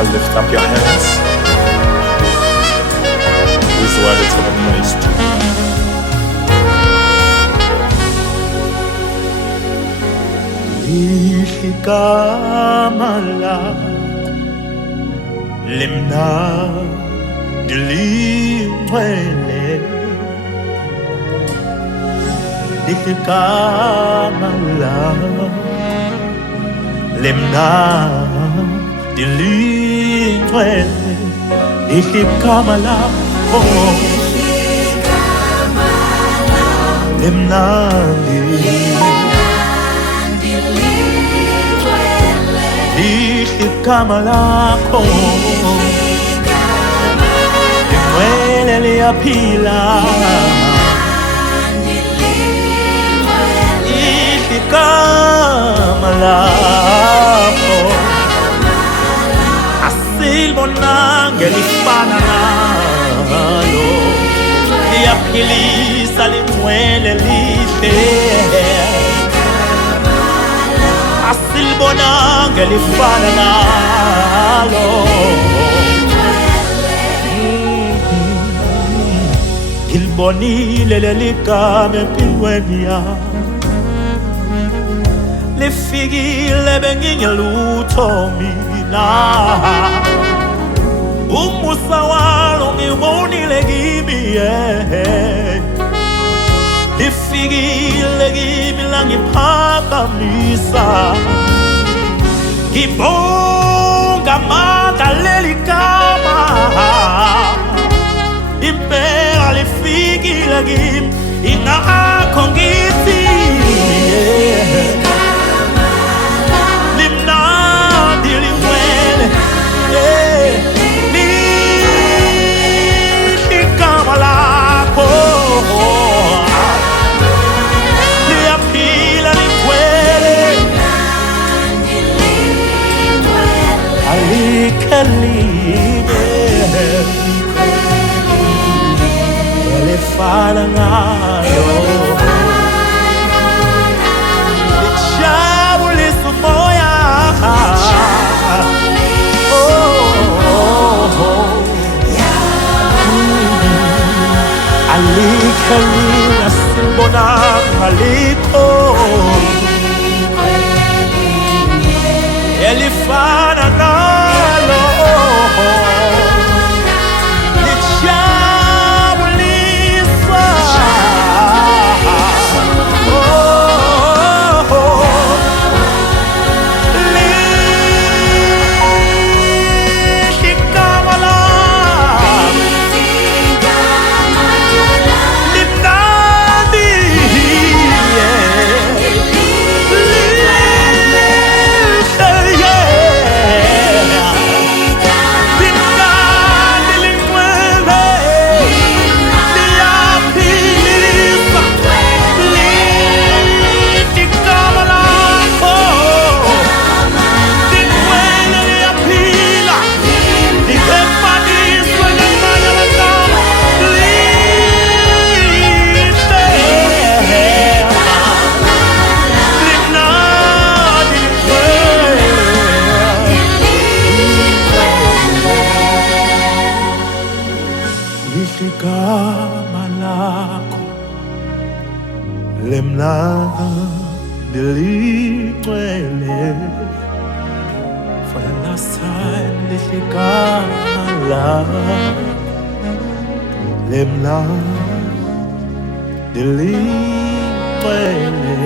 Lift up your hands. Who's worthy to be praised? Igama lakho limnandi lingcwele, igama lakho limnandi lingcwele, igama lakho limnandi igama lakho lingcwele liyaphila, igama lakho asilibonanga elifana nalo, liyaphilisa lingcwele lihle, asilibonanga elifana nalo. Ngilibonile leli gama empilweni yami, lifikile bengingelutho mina, umusa walo ngiwubonile kimi, lifikile kimi langiphakamisa, ngibonga amandla leli gama, impela lifikile kimi, ingakho ngithi limnandi lingcwele, igama lakho liyaphila lingcwele, alikho elinye elifana nalo, lijabulisa umoya, alikho elinye asilibonanga, alikho elifana nalo, lijabulisa, igama lakho limnandi, igama lakho limnandi lingcwele. For the last time, igama lakho limnandi lingcwele.